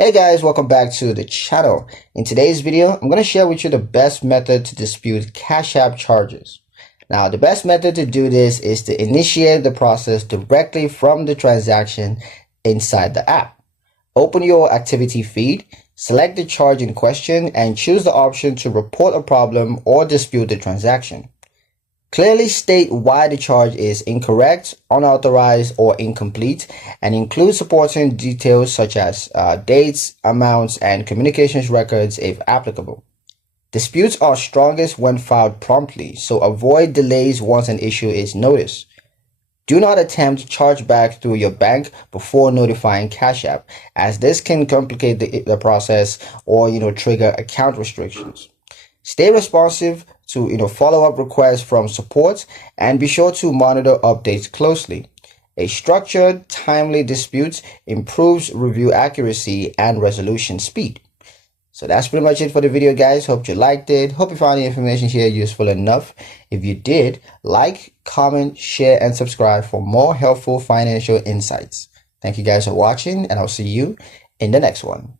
Hey guys, welcome back to the channel. In today's video, I'm going to share with you the best method to dispute Cash App charges. Now, the best method to do this is to initiate the process directly from the transaction inside the app. Open your activity feed, select the charge in question, and choose the option to report a problem or dispute the transaction. Clearly state why the charge is incorrect, unauthorized, or incomplete, and include supporting details such as dates, amounts, and communications records if applicable. Disputes are strongest when filed promptly, so avoid delays once an issue is noticed. Do not attempt chargeback through your bank before notifying Cash App, as this can complicate the process or trigger account restrictions. Stay responsive to follow-up requests from support and be sure to monitor updates closely. A structured, timely dispute improves review accuracy and resolution speed. So that's pretty much it for the video, guys. Hope you liked it. Hope you found the information here useful enough. If you did, like, comment, share, and subscribe for more helpful financial insights. Thank you guys for watching, and I'll see you in the next one.